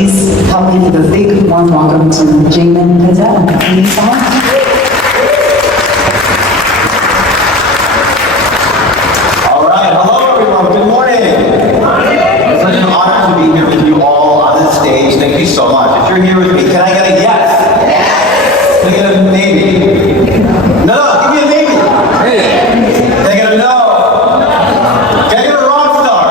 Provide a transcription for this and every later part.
please help me give a big warm welcome to Jaymin and Patel. All right, hello everyone, good morning. It's such an honor to be here with you all on this stage. Thank you so much. If you're here with me, can I get a yes? Yes. Can I get a maybe? No, give me a maybe. Can I get a no? Can I get a rock star?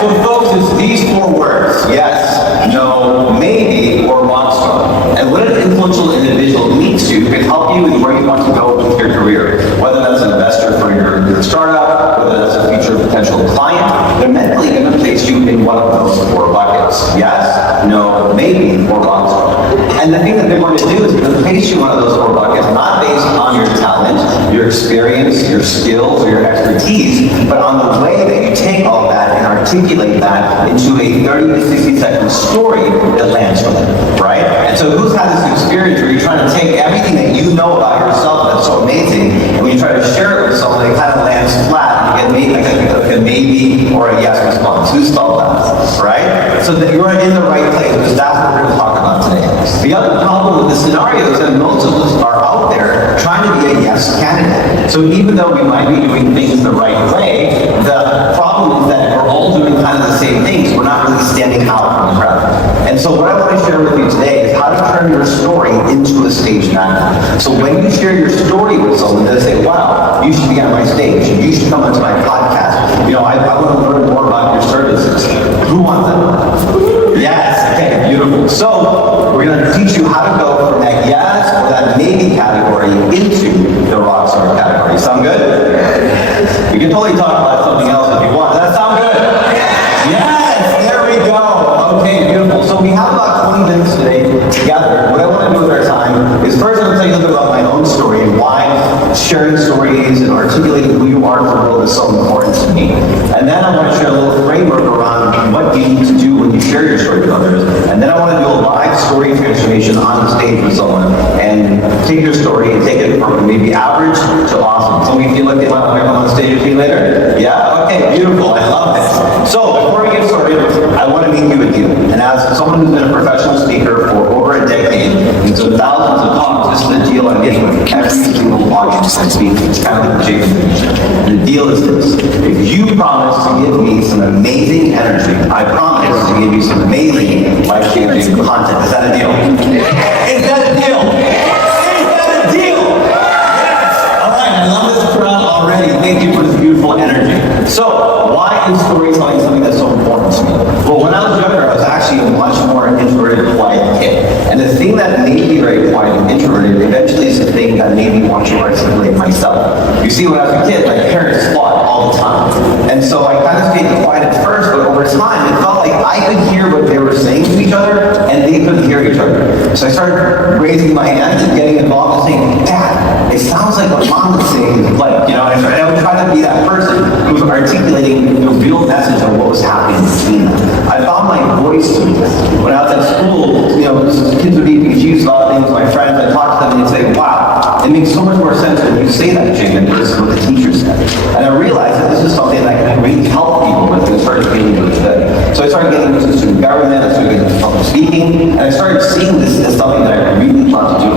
So folks, it's these four words, yes, no, maybe, or rock star. And what an influential individual meets you can help you in where you want to go with your career. Whether that's an investor for your startup, whether that's a future potential client, they're mentally going to place you in one of those four buckets. Yes, no, maybe, or rock star. And the thing that they want to do is to place you in one of those four buckets, not based on your talent, your experience, your skills, or your expertise, but on the way that you take all that and articulate that into a 30 to 60 second story that lands for them, right? And so who's had this experience where you're trying to take everything that you know about yourself that's so amazing, and when you try to share it with someone, it kind of lands flat, and you get like a maybe or a yes response. Who's felt that, right? So that you're in the right place, because that's what we're going to talk about today. The other problem with the scenario is that most of us are out there trying to be a yes candidate. So even though we might be doing things the right way, the problem is that we're all doing kind of the same things. We're not really standing out from the crowd. And so what I want to share with you today is how to turn your story into a stage magnet. So when you share your story with someone, they say, wow, you should be on my stage. You should come onto my podcast. You know, I want to learn more about your services. Who wants them? Yes, okay, beautiful. So we're going to teach you how to go from that yes or that maybe category into the rock star category. Sound good? We can totally talk about something else if you want. Does that sound good? Yes, there we go. Okay, beautiful. So we have about 20 minutes today together. What I want to do with our time is first I'm going to tell you a little bit about my own story and why sharing stories and articulating who you are to the world is so important to me. And then I want to share a little framework around what you need to do when you share your story with others. And then I want to do a live story transformation on the stage with someone and take your story and take it from maybe average to awesome. So we feel like they want to come on the stage with me later? Yeah? Okay, beautiful. I love this. So before we get started, I want to meet you with you. And as someone who's been a professional speaker for over a decade, and so thousands of talks, this is the deal I'm getting with every single audience I speak. It's kind of like a Jaymin. The deal is this. If you promise to give me some amazing energy, I promise to give you some amazing life-changing content. Is that a deal? Is that a deal? Is that a deal? Yes! All right, I love this crowd already. Thank you for this beautiful energy. So, why is storytelling something that's so important to me? Well, when I was younger, I was actually a much more introverted, quiet kid. And the thing that made me very quiet and introverted eventually is the thing that made me want to articulate myself. You see, when I was a kid, my parents fought all the time. And so I kind of stayed quiet at first, but over time, it felt like I could hear what they were saying to each other, and they couldn't hear each other. So I started raising my hand and getting involved and saying, Dad, it sounds like what Mom is saying is like, you know, and I would try to be that person who was articulating the real message of what was happening between them. I found my voice doing this. When I was at school, you know, kids would be confused about things, my friends, I'd talk to them and they'd say, wow, it makes so much more sense when you say that, Jaymin, versus what the teacher said. And I realized that this is something that I can really help people with, and I started getting really good. So I started getting into student government, I started getting into public speaking, and I started seeing this as something that I really love to do.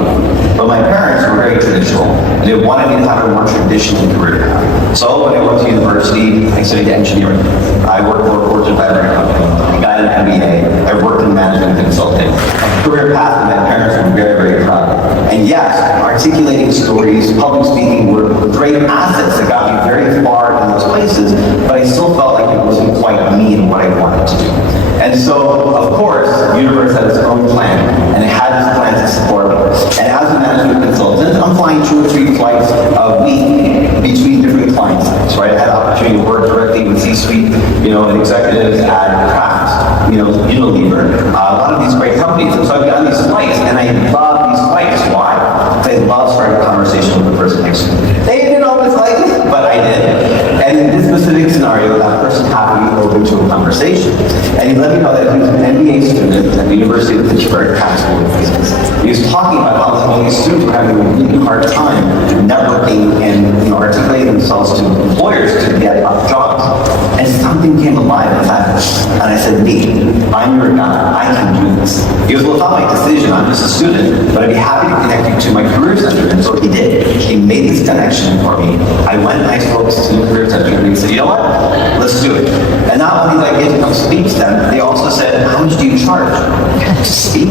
But my parents were very traditional, and they wanted me to have a more traditional career path. So when I went to university, I studied engineering. I worked for a Fortune 500 company. I got an MBA. I worked in management consulting. A career path that my parents were very, very proud of. And yes, articulating stories, public speaking were great assets that got me very far in those places, but I still felt like it wasn't quite me and what I wanted to do. And so, of course, the universe had its own plan, and it had its plan to support me. And as a management consultant, I'm flying 2 or 3 flights a week between different client sites, right? I had the opportunity to work directly with C-suite, you know, and executives at Kraft, you know, Unilever, a lot of these great companies. And so I've done these flights, and I love these flights. Why? Because I love starting a conversation with the person next to me. They didn't always like it, but I did. And in this specific scenario, that person happened to be open to a conversation. And he let me know that he was an MBA student at the University of Pittsburgh School of Business. He was talking about how some of these students were having a really hard time networking and articulating themselves to employers to get jobs. And something came alive inside. And I said, me, I'm your guy. I can do this. He goes, well, it's not my decision. I'm just a student, but I'd be happy to connect you to my career center. And so he did. He made this connection for me. I went and I spoke to the career center, and he said, you know what? Let's do it. And not only did I get to come speak to them, they also said, how much do you charge to speak?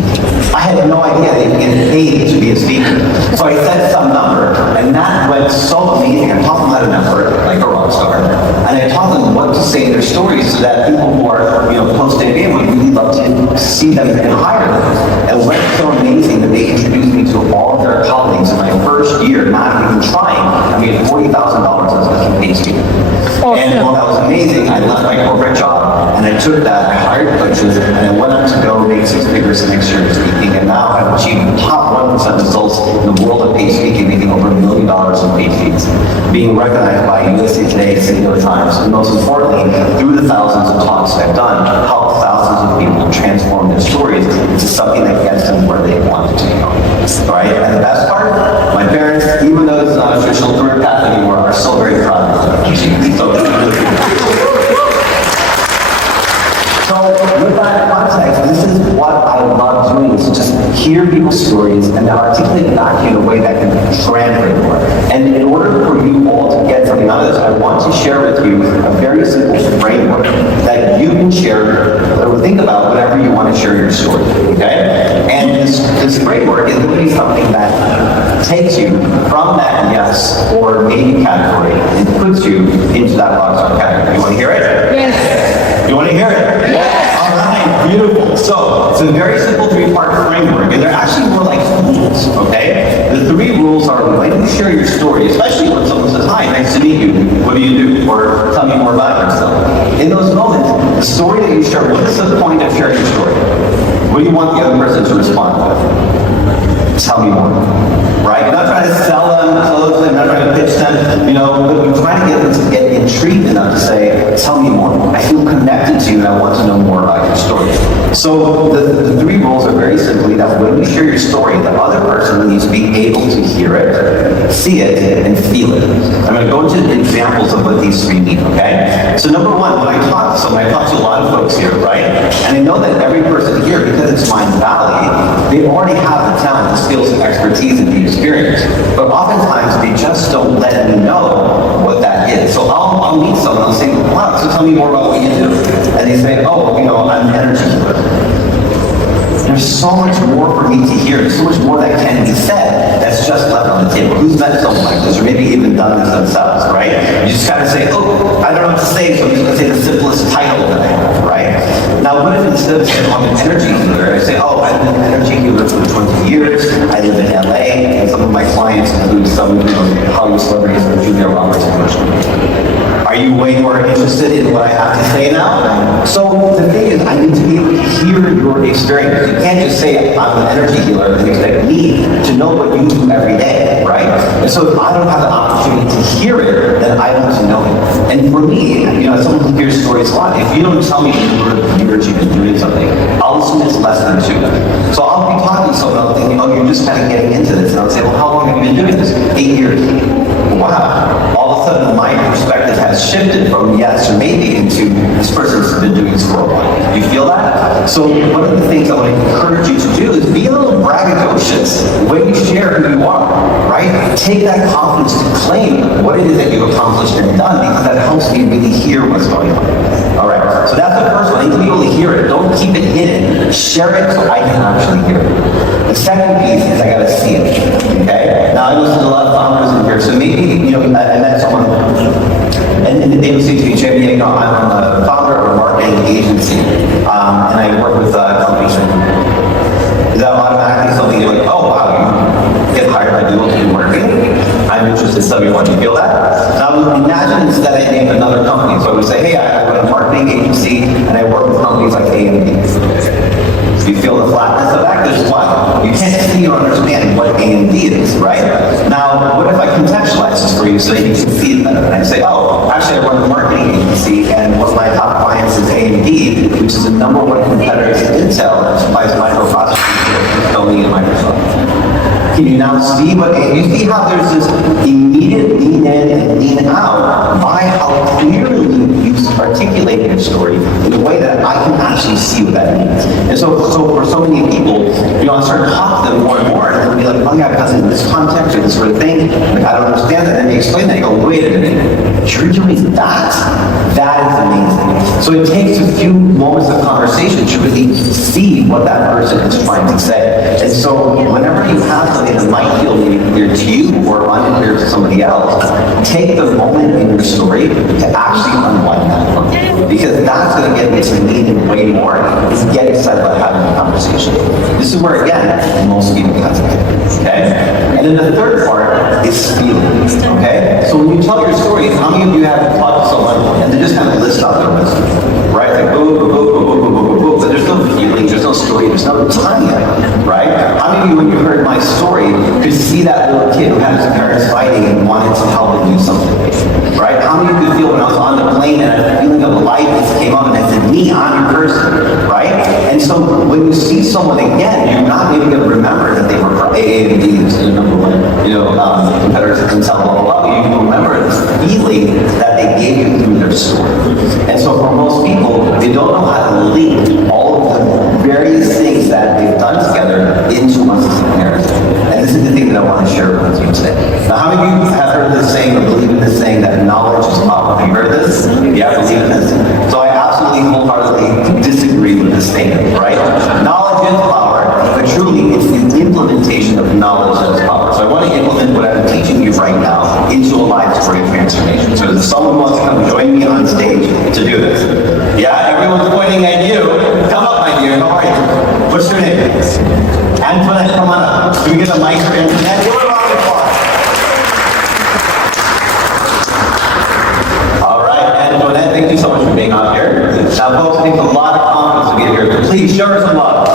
I had no idea they get paid to be a speaker. So I said some number, and that went so amazing. I taught them how to network like a rock star, and I taught them what to say in their stories so that people who are, close to game would really love to see them and hire them. And it went so amazing that they introduced me to all of their colleagues in my first year, not even trying. I made $40,000 as a paid speaker. And while that was amazing, I left my corporate job, and I took that, I hired coaches, and I went on to go make 6 figures the next year speaking, and now I've achieved top 1% results in the world of paid speaking, making over $1 million in paid fees, being recognized by USA Today, New York Times, and most importantly, through the thousands of talks I've done, help thousands of people transform their stories into something that gets them where they want to go. Right? And the best part, my parents, even though it's not official career path anymore, are still very proud of me. So with that context, this is what I love doing, is just hear people's stories and articulate it back in a way that can translate more. And in order for you all to get something out of this, I want to share with you a very simple framework that you can share or think about whenever you want to share your story, okay? And this framework is really something that takes you from that yes or maybe category and puts you into that rockstar category. You want to hear it? Yes. You want to hear it? Yes. All right, beautiful. So it's a very simple 3-part framework, and they're actually more like rules, okay? The 3 rules are when you share your story, especially when someone says, hi, nice to meet you, what do you do? Or tell me more about yourself. In those moments, the story that you share, what is the point of sharing your story? What do you want the other person to respond with? Tell me more, right? You're not trying to sell them clothes, you're not trying to pitch them, but you're trying to get them to get intrigued enough to say, tell me more. I feel connected to you and I want to know more about your story. So the 3 rules are very simply that when you share your story, the other person needs to be able to hear it, see it, and feel it. I'm going to go into examples of what these 3 mean, okay? So number 1, when I talk to someone, I talk to a lot of folks here, right? And I know that every person here, because it's Mindvalley, they already have the talent, the skills, and expertise and the experience. But oftentimes, they just don't let me know what that is. So I'll meet someone, I'll say, wow, so tell me more about what you do. And they say, oh, I'm an energy healer. There's so much more for me to hear. There's so much more that can be said that's just left on the table. Who's met someone like this, or maybe even done this themselves, right? You just kind of say, oh, I don't know what to say, so I'm just going to say the simplest title that I have, right? Now, what if instead of saying, I'm an energy healer, I say, oh, I've been an energy healer for 20 years, I live in LA, and some of my clients include some Hollywood celebrities like Julia Roberts and Bush. Are you way more interested in what I have to say now? So the thing is, I need to be able to hear your experience. You can't just say, I'm an energy healer, and expect me to know what you do every day, right? And so if I don't have the opportunity to hear it, then I want to know it. And for me, as someone who hears stories a lot, if you don't tell me you've been doing something, I'll assume it's less than 2. So I'll be talking to someone, I'll think, oh, you're just kind of getting into this. And I'll say, well, how long have you been doing this? 8 years. Wow. All of a sudden, my perspective has shifted from yes or maybe into this person's been doing this for a while. Do you feel that? So one of the things I want to encourage you to do is be a little braggadocious when you share who you are, right? Take that confidence to claim what it is that you've accomplished and done, because that helps me really hear what's going on. All right, so that's the first one. I need to be able to hear it. Don't keep it hidden. Share it so I can actually hear it. The second piece is I got to see it, okay? Now, I listen to a lot of founders in here, so maybe, I met someone, and they would say to me, Jaymin, I'm a founder of a marketing agency, and I work with companies. Is that automatically something you're like, oh, wow, you get hired by people to do marketing? I'm interested in somebody. Want you to feel that? Now, imagine instead I named another company. So I would say, hey, I run a marketing agency, and I work with companies like A&D. You feel the flatness of that? Because what? You can't see or understand what A&D is, right? Now, what if I contextualize this for you so you can see it better? And I say, oh, actually, I run a marketing agency, and one of my top clients is A&D, which is the #1 competitor to Intel that supplies microprocessors to Sony and Microsoft. Can you now see what you see how there's this immediate lean in and lean out by how clearly you articulate your story in a way that I can actually see what that means. And so for so many people, I start to talk to them more and more, and they'll be like, oh yeah, because in this context or this sort of thing, like, I don't understand that. And then you explain that, you go, wait a minute, you're doing that? That is amazing. So it takes a few moments of conversation to really see what that person is trying to say. And so whenever you have something that might feel clear to you or unclear to somebody else, take the moment in your story to actually unwind that from you. Because that's going to get into the meaning way more. Is get excited about having a conversation. This is where, again, most people hesitate. Okay? And then the third part is feelings. Okay? So when you tell your story, how many of you have talked to someone and they just kind of list out their list? Right? Like, boo, boo, boo, boo, boo, boo, boo, boo. But there's no feelings, there's no story, there's no time yet. Right? How many of you, when you heard my story, could see that little kid who had his parents fighting and wanted to help him do something? Right? How many of you could feel when I was on the plane and a feeling of life just came up and I said, me, I'm your person? Right? And so when you see someone again, you're not maybe going to remember that they were for AA and D, the number one, competitors in blah, blah, blah. You can remember the feeling that they gave you through their story. And so for most people, they don't know how to link all of the various things that they've done together into one specific narrative. And this is the thing that I want to share with you today. Now, how many of you have heard this saying or believe in this saying that knowledge is power? Have you heard this? Yeah, believe in this. So I absolutely wholeheartedly disagree with this statement, right? Knowledge is power, but truly it's the implementation of knowledge that is power. So I want to implement what I'm teaching you right now into a life story of transformation. So if someone wants to come join me on stage to do this. Yeah, everyone's pointing at you. Come up, my dear. How are you? What's your name? Antoinette, come on up. Can we get a mic for Antoinette? Give her a round of applause. All right, Antoinette, thank you so much for being out here. Now, folks, it takes a lot of confidence to get here. But please show her some love.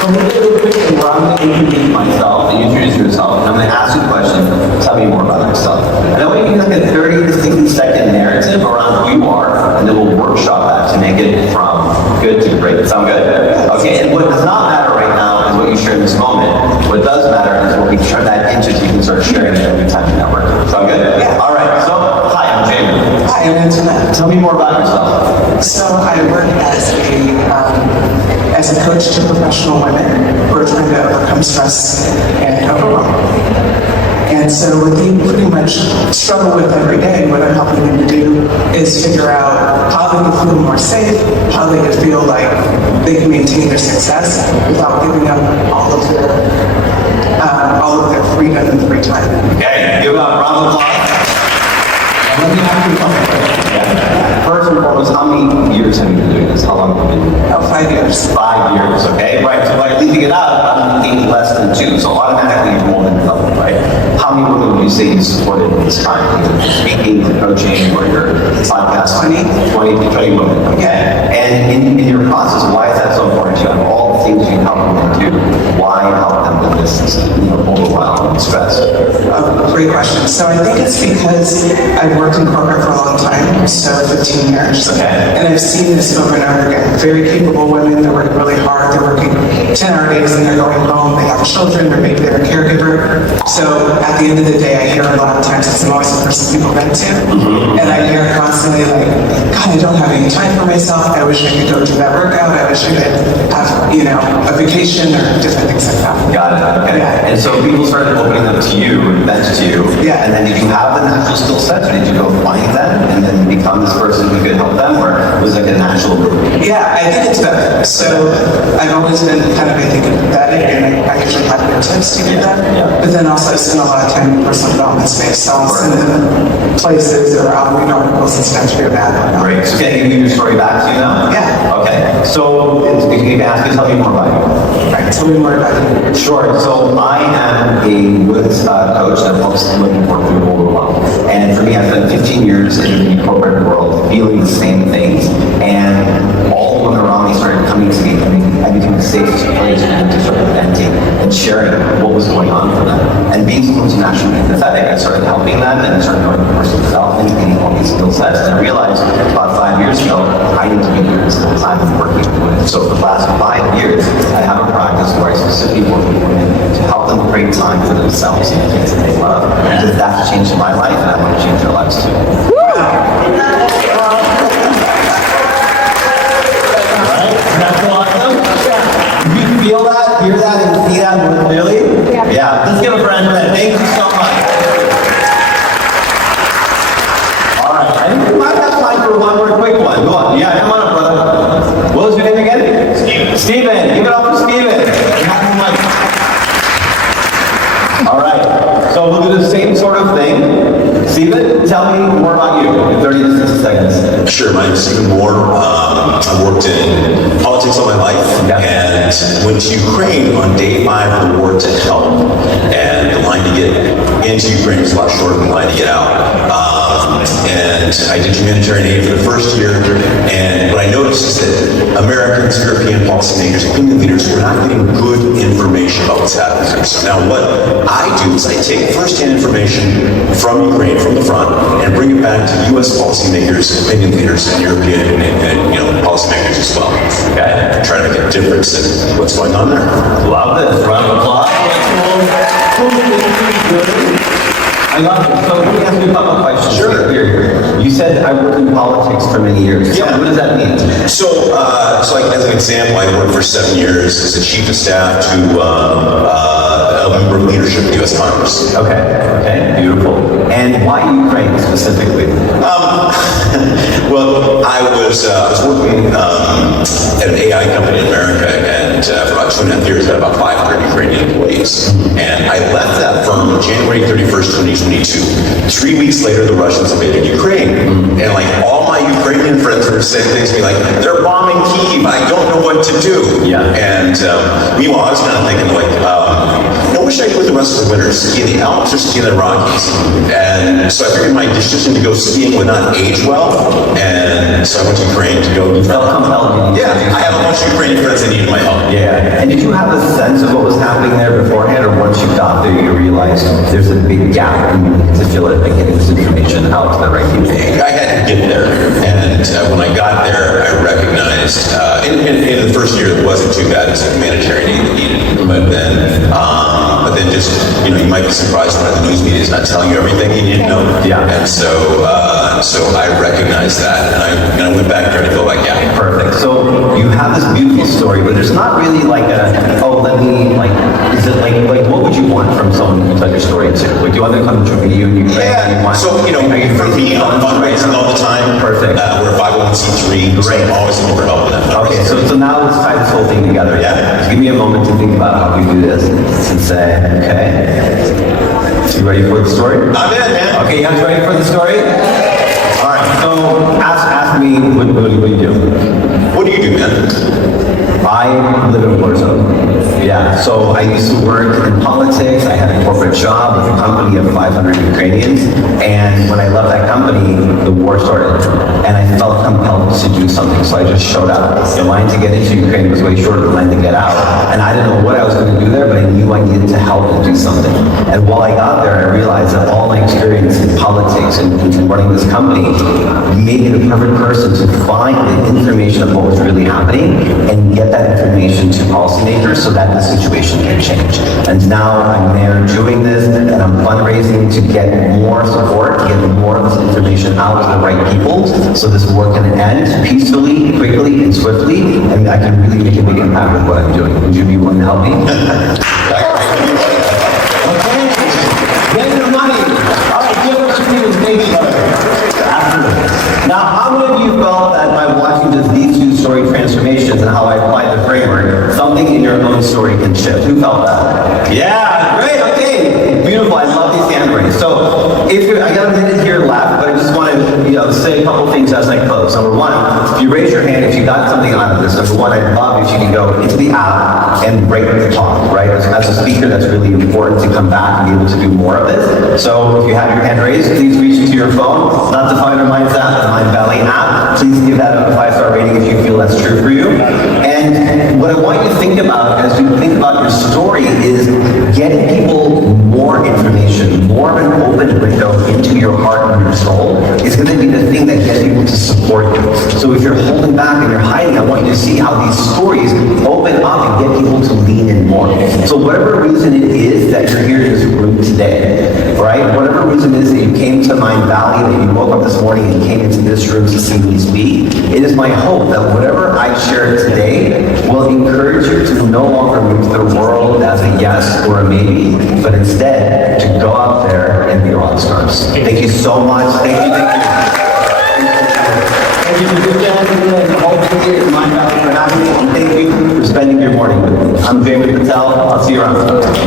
So we're going to do a quick thing where I'm going to introduce myself and introduce yourself, and I'm going to ask you a question. Tell me more about yourself. And I want you to give like a 30 to 60 second narrative around who you are, and then we'll workshop that to make it from good to great. Sound good? Okay, and what does not matter right now is what you share in this moment. What does matter is what we turn that into so you can start sharing it every time you network. Sound good? Yeah. All right, so hi, I'm Jaymin. Hi, I'm Antoinette. Tell me more about yourself. So I work as a coach to professional women who are trying to overcome stress and overwhelm. And so what they pretty much struggle with every day, what I'm helping them to do is figure out how they can feel more safe, how they can feel like they can maintain their success without giving up all of their freedom and free time. Okay, give a round of applause. Let me ask you something. First and foremost, how many years have you been doing this? How long have you been doing this? About 5 years. 5 years, okay? Right, so by leaving it out, I'm thinking less than 2, so automatically you're more than double, right? How many women would you say you supported in this time? Either speaking, or coaching, or your podcast? 20. 20 women, okay? And in your process, why is that so important to you? Out of all the things you help them do, why help them with this overwhelm and stress? Great question. So I think it's because I've worked in corporate for a long time, so 15 years. Okay. And I've seen this over and over again. Very capable women, they're working really hard, they're working 10-hour days and they're going home, they have children, or maybe they're a caregiver. So at the end of the day, I hear a lot of times, because I'm always the person people vent to, and I hear constantly like, God, I don't have any time for myself, I wish I could go do that workout, I wish I could have, a vacation or different things like that. Got it, okay. Yeah. And so people started opening them to you, and vent to you, Yeah. and then did you have the natural skill sets, or did you go find them, and then become this person who could help them, or was it like a natural movement? Yeah, I think it's better. So I've always been kind of, I think, empathetic, and I usually have good tips to get that. Yeah. But then also I spend a lot of time in the personal development space, so I'll send them places or I'll read articles and stuff to go back. Great. So can I give you your story back to you now? Yeah. Okay. So if you can ask me, tell me more about you. Right, tell me more about you. Sure. So I am a women's coach that helps women work through overwhelm. And for me, I've spent 15 years in the corporate world feeling the same things. And all the women around me started coming to me. I became the safest place for them to start venting and sharing what was going on for them. And being someone who's naturally empathetic, I started helping them and I started learning personal development, gaining all these skill sets. And I realized about 5 years ago, I need to be doing this full time and working with women. So for the last 5 years, I have a practice where I specifically work with women to help them create time for themselves and the things that they love. Because that's changed my life, and I want to change their lives too. That's awesome. You feel that, hear that, and see that more clearly? Yeah. Let's give a friend a hand. Thank you so much. All right. I think we might have time for one more quick one. Go on. Yeah, come on up, brother. What was your name again? Steven. Steven. Give it up for Steven. You have the mic. All right. So we'll do the same sort of thing. Steven, tell me more about you in 30 to 60 seconds. Sure, my name is Stephen Moore. I've worked in politics all my life and went to Ukraine on day 5 of the war to help. And the line to get into Ukraine was a lot shorter than the line to get out. And I did humanitarian aid for the first year. And what I noticed is that Americans, European policymakers, opinion leaders were not getting good information about what's happening there. So now what I do is I take first-hand information from Ukraine, from the front, and bring it back to U.S. policymakers, opinion leaders, and European and policymakers as well. Okay? Try to make a difference in what's going on there. Love this. Round of applause. I love it. So let me ask you a couple questions. Sure. Here. You said I worked in politics for many years. Yeah. So what does that mean? So like as an example, I worked for 7 years as a chief of staff to a member of leadership of the U.S. Congress. Okay. Okay. Beautiful. And why Ukraine specifically? Well, I was working at an AI company in America, and for about 2.5 years, I had about 500 Ukrainian employees. And I left that firm January 31st, 2022. 3 weeks later, the Russians invaded Ukraine. And like all my Ukrainian friends were saying things to me like, they're bombing Kyiv, I don't know what to do. Yeah. And meanwhile, I was kind of thinking like, what should I do with the rest of the winter? Ski in the Alps or ski in the Rockies? And so I figured my decision to go skiing would not age well. And so I went to Ukraine to go. You felt compelled. Yeah, I have a bunch of Ukrainian friends that needed my help. Yeah. And did you have a sense of what was happening there beforehand, or once you got there, you realized there's a big gap and you need to fill it by getting this information out to the right people? I had to get there. And when I got there, I recognized, in the first year, it wasn't too bad. It's a humanitarian aid that needed. But then just, you might be surprised when the news media is not telling you everything you need to know. Yeah. And so I recognized that, and I went back there to go like, yeah. Perfect. So you have this beautiful story, but there's not really like is it like what would you want from someone to tell your story to? Like, do you want them to come to you and Ukraine? Yeah. You want, So, for me, I'm fundraising all the time. Perfect. We're 501c3, so Great. I'm always looking for help with that. Okay, so now let's tie this whole thing together. Yeah. Just give me a moment to think about how we do this and say, okay, you ready for the story? I'm in, man. Okay, you guys ready for the story? All right, so ask me, what do you do? What do you do, man? I live in a war zone. Yeah, so I used to work in politics. I had a corporate job with a company of 500 Ukrainians. And when I left that company, the war started. And I felt compelled to do something. So I just showed up. The line to get into Ukraine was way shorter than the line to get out. And I didn't know what I was going to do there, but I knew I needed to help and do something. And while I got there, I realized that all my experience in politics and running this company made me the perfect person to find the information of what was really happening and get that information to policymakers so that the situation can change. And now I'm there doing this, and I'm fundraising to get more support, to get more of this information out to the right people, so this war can end peacefully, quickly, and swiftly, and I can really make a big impact with what I'm doing. Would you be willing to help me? Okay. Get your money. All right, give us thank you. Now, how many of you felt that by watching these two story transformations and how I applied the framework, something in your own story can shift? Who felt that? Yeah, great, okay. Beautiful, I love these hand raised. So, I got a minute here left, but I just want to say a couple things as I close. Number one, if you raise your hand, if you got something out of this, number one, I'd love if you can go into the app and rate the talk, right? As a speaker, that's really important to come back and be able to do more of this. So if you have your hand raised, please reach into your phone. Not the Finder Minds app, the Mindvalley app. Please give that a 5-star rating if you feel that's true for you. And what I want you to think about as you think about your story is getting people more information, more of an open open window into your heart and your soul is going to be the thing that gets people to support you. So if you're holding back and you're hiding, I want you to see how these stories open up and get people to lean in more. So whatever reason it is that you're here in this room today, right? Whatever reason it is that you came to Mindvalley, that you woke up this morning and came into this room to see me speak, it is my hope that whatever I share today will encourage you to no longer move the world as a yes or a maybe, but instead to go out there and be rock stars. Thank you so much. Thank you. Thank you for good and hopefully Mindvalley for having me. And thank you for spending your morning with me. I'm Jaymin Patel. I'll see you around.